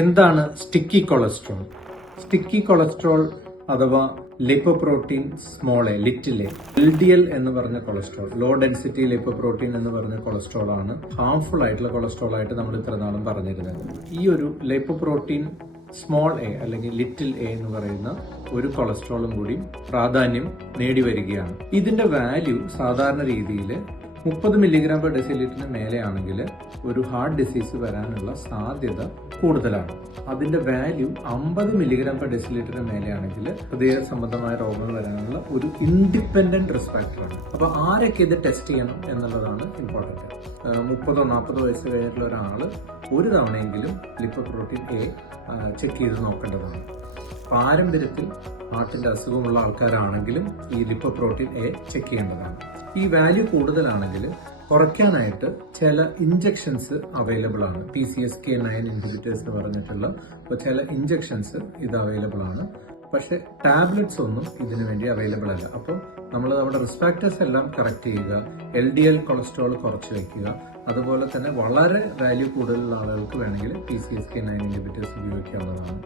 എന്താണ് sticky cholesterol? Sticky cholesterol അഥവാ lipoprotein small A, little A, LDL എന്ന് പറഞ്ഞ കൊളസ്ട്രോൾ, ലോ ഡെൻസിറ്റി ലിപ്പോപ്രോട്ടീൻ എന്ന് പറഞ്ഞ കൊളസ്ട്രോൾ ആണ് ഹാർംഫുൾ ആയിട്ടുള്ള കൊളസ്ട്രോൾ ആയിട്ട് നമ്മൾ ഇത്ര നാളും പറഞ്ഞിരുന്നത്. ഈ ഒരു ലിപ്പോപ്രോട്ടീൻ സ്മോൾ എ അല്ലെങ്കിൽ ലിറ്റിൽ എ എന്ന് പറയുന്ന ഒരു കൊളസ്ട്രോളും കൂടി പ്രാധാന്യം നേടിവരികയാണ്. ഇതിന്റെ വാല്യൂ സാധാരണ രീതിയിൽ 30 മില്ലിഗ്രാം പെർ ഡെസിലിറ്ററിന് മേലെയാണെങ്കിൽ ഒരു ഹാർട്ട് ഡിസീസ് വരാനുള്ള സാധ്യത കൂടുതലാണ്. അതിന്റെ വാല്യൂ 50 മില്ലിഗ്രാം പെർ ഡെസിലിറ്ററിന് മേലെയാണെങ്കിൽ ഹൃദയ സംബന്ധമായ രോഗങ്ങൾ വരാനുള്ള ഒരു ഇൻഡിപെൻഡന്റ് റിസ്ക് ഫാക്ടറാണ്. അപ്പൊ ആരൊക്കെ ഇത് ടെസ്റ്റ് ചെയ്യണം എന്നുള്ളതാണ് ഇമ്പോർട്ടന്റ്. 30-40 വയസ്സ് കഴിഞ്ഞിട്ടുള്ള ഒരാള് ഒരു തവണയെങ്കിലും ലിപ്പോപ്രോട്ടീൻ എ ചെക്ക് ചെയ്ത് നോക്കേണ്ടതാണ്. പാരമ്പര്യത്തിൽ ഹാർട്ടിന്റെ അസുഖമുള്ള ആൾക്കാരാണെങ്കിലും ഈ ലിപ്പോപ്രോട്ടീൻ എ ചെക്ക് ചെയ്യേണ്ടതാണ്. ഈ വാല്യൂ കൂടുതലാണെങ്കിൽ കുറയ്ക്കാനായിട്ട് ചില ഇഞ്ചക്ഷൻസ് അവൈലബിൾ ആണ്. PCSK9 ഇൻഹിബിറ്റേഴ്സ് എന്ന് പറഞ്ഞിട്ടുള്ള ചില ഇഞ്ചക്ഷൻസ് ഇത് അവൈലബിൾ ആണ്. പക്ഷെ ടാബ്ലറ്റ്സ് ഒന്നും ഇതിനു വേണ്ടി അവൈലബിൾ അല്ല. അപ്പം നമ്മൾ നമ്മുടെ റിസ്ക് ഫാക്ടേഴ്സ് എല്ലാം കറക്റ്റ് ചെയ്യുക, LDL കൊളസ്ട്രോൾ കുറച്ച് വയ്ക്കുക. അതുപോലെ തന്നെ വളരെ വാല്യൂ കൂടുതലുള്ള ആളുകൾക്ക് വേണമെങ്കിൽ PCSK9 ഇൻഹിബിറ്റേഴ്സ് ഉപയോഗിക്കാവുന്നതാണ്.